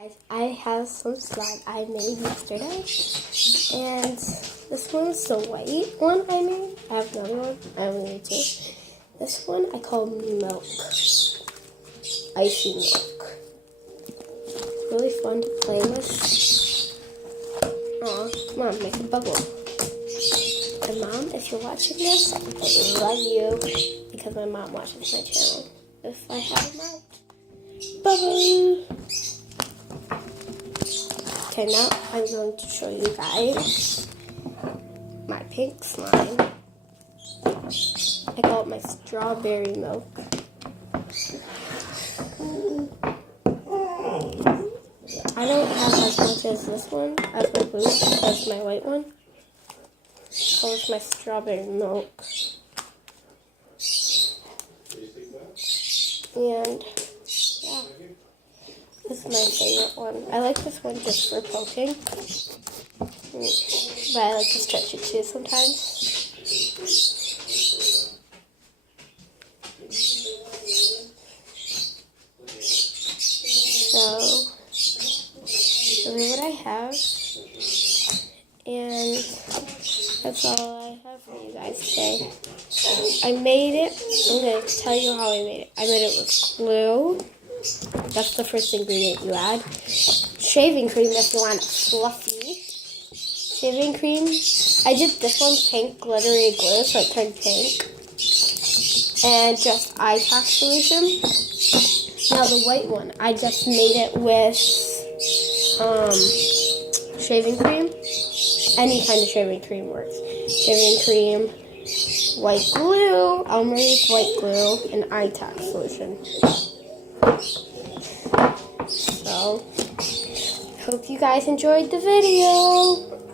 Guys, I have some slime I made yesterday, and this one's the white one I made. I have another one. I only made two. This one I call milk, icy milk. Really fun to play with. Aw, come on, make a bubble. And Mom, if you're watching this, I love you because my mom watches my channel. If I have a mouth, bubble. Okay, now I'm going to show you guys my pink slime. I call it my strawberry milk. I don't have as much as this one, as my blue, as my white one. So it's my strawberry milk. And yeah. This is my favorite one. I like this one just for poking. But I like to stretch it too sometimes. So, this is what I have. And that's all I have for you guys today. I made it. I'm going to tell you how I made it. I made it with glue. That's the first ingredient you add. Shaving cream if you want it fluffy. Shaving cream. I did this one pink glittery glue so it turned pink. And just iTax solution. Now the white one, I just made it with shaving cream. Any kind of shaving cream works. Shaving cream, white glue, Elmer's white glue, and iTax solution. So, hope you guys enjoyed the video.